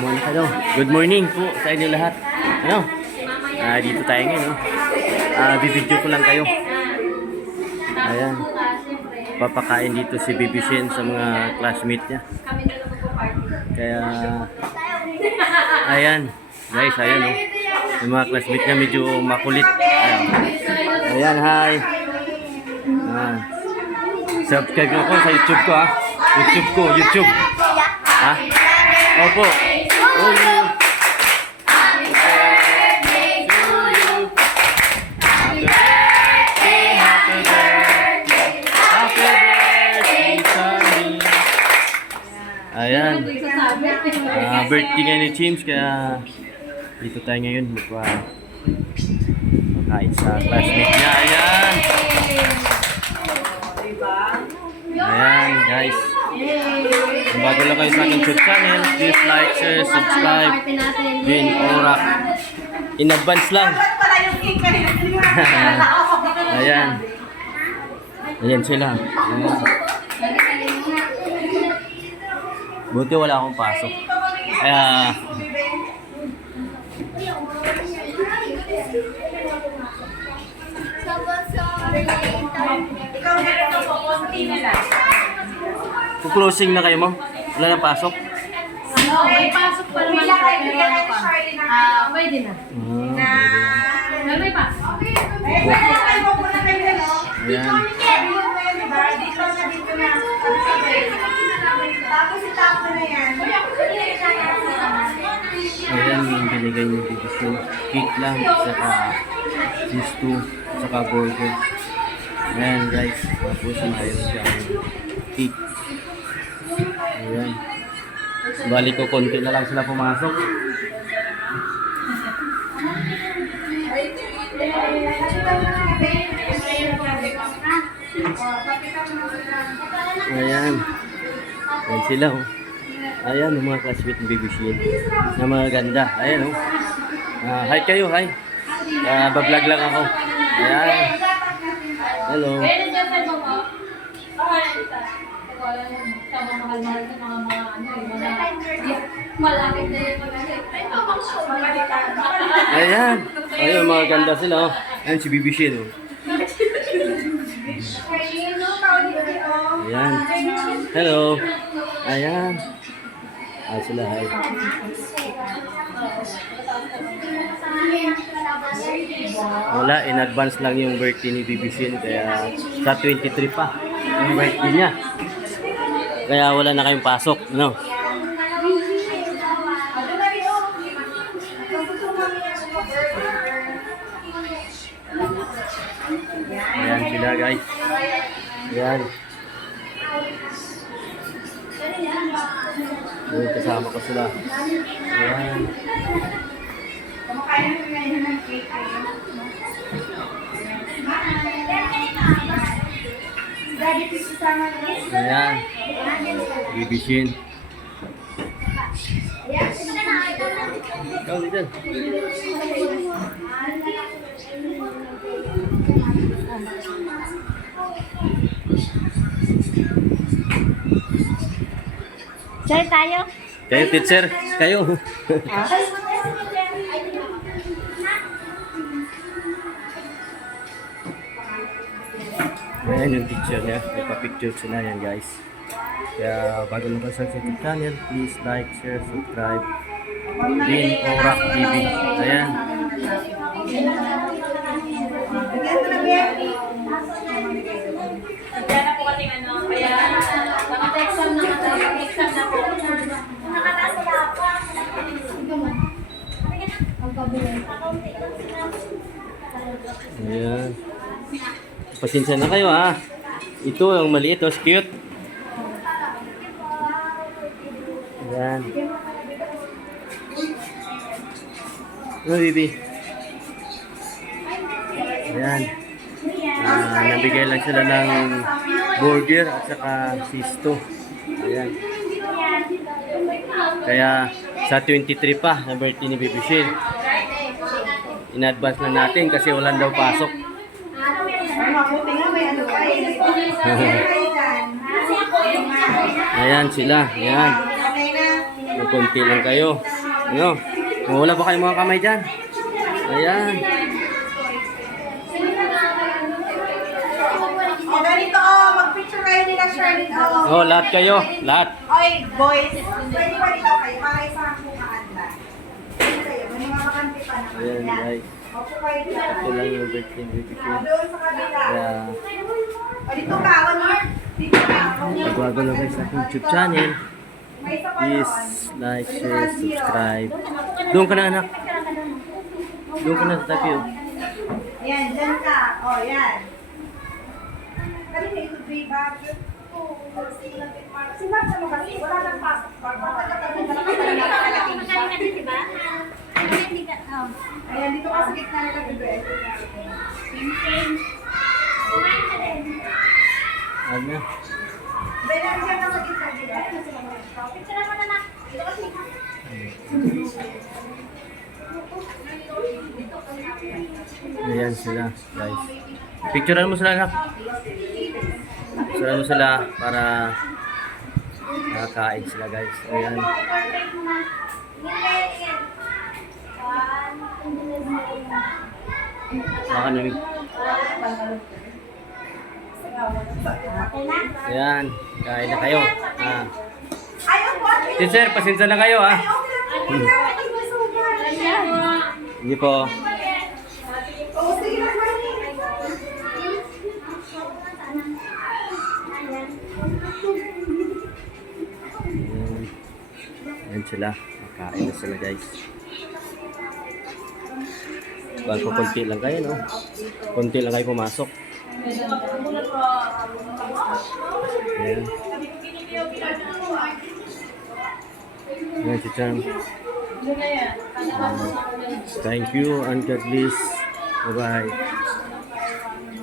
Ano? Good morning po sa inyo lahat. Ano? Dito tayo ngayon, no? Bibidyo ko lang kayo. Ayan. Papakain dito si Baby Shen sa mga classmate niya. Kaya, ayan. Guys, ayan, no? Yung mga classmate niya medyo makulit. Ayan, hi. Subscribe ako sa YouTube ko, ha? YouTube. Ha? Opo. Ayan. Birthday ngayon ni Chims, kaya dito tayo ngayon magpakain sa classmate niya. Ayan. Ayan, guys. Kung bago lang kayo sa aking YouTube channel, please like, share, subscribe. Din, orak. In advance lang. Ayan. Ayan sila. Ayan. Buti wala akong pasok. Kaya closing na kayo mo? Wala nang pasok? May pasok pa naman po, pero ano pa? Pwede na. Pero may pasok. Ayan. Ayan yung binigay niyo dito. Cake lang, saka cheese to, saka burger. Ayan guys, tapos mayroon siya cake. Ayan. Balik ko, konti na lang sila pumasok. Ayan. Ayan sila, oh. Ayan yung mga classmate ng Baby Shen na mga ganda. Ayan, oh. Hi kayo, hi. Bablog lang ako. Ayan. Hello. Ayan. Ayan, mga ganda sila, oh. Ayan si Baby Shen, oh. Ayan. Hello. Ayan. Ayan sila, hi. Wala, in advance lang yung birthday ni Baby Shen, kaya sa 23 pa yung birthday niya. Kaya wala na kayong pasok, ano? Ayan sila, guys. Ayan. Ayan, kasama ko sila. Ayan. Ayan. Baby Shen. Ikaw dito. Sir, tayo? Kayo, teacher. Kayo. Ayan yung teacher niya. Nagpa-picture sila yan, guys. Kaya bago lang ka sa YouTube channel, please like, share, subscribe. Din Orak TV. Ayan. Kaya na po kasi ano, kaya naka-exam na po. Ayan. Pasensya na kayo, ha. Ito ang maliit, oh, cute. Ayan. Ano, baby? Ayan. Nabigay lang sila ng burger at saka sisto. Ayan. Kaya sa 23 pa na birthday ni Baby Shen, in-advance na natin kasi walang daw pasok. Ayan sila. Ayan. Kukunti lang kayo. Ano? Wala ba kayong mga kamay dyan? Ayan. O, ganito, mag-picture kayo nila, Charlene. Oh, lahat kayo. Lahat. Oy, boys, pwede pa dito kayo. Mga isang bukaan ba? Pwede kayo, may mga makante pa naman. Ayan, guys. Opo kayo dito. Ito lang yung birthday baby ko. Doon sa kabila. Kaya, O, dito ka, one. Dito ka. bago lang kayo sa aking YouTube channel. May isa pa Please doon. like, share, subscribe. Doon ka na, anak. Doon ka na sa tabi. Oh. Yan, dyan ka. O, yan. Kanina ito, Dre, bakit? Si Mark, ano kasi? Wala nang pasok. Ayan, dito ka sa gitna nila, Dre. Ano? Belan dyan ka sa gitna, Dre. Ayan sila, guys. Picturean mo sila, anak. Picturean mo sila para nakakain sila, guys. Ayan. Baka namin. Ayan, kain na kayo. Ah. Ayaw po, Teacher, pasensya na kayo, ha. Hindi po. Oo, sige na, Marnie. Ayan sila. Makain na sila, guys. Bago konti lang kayo, no? Konti lang kayo pumasok. Ayan. Ayan si Chan. Thank you and God bless. Bye-bye.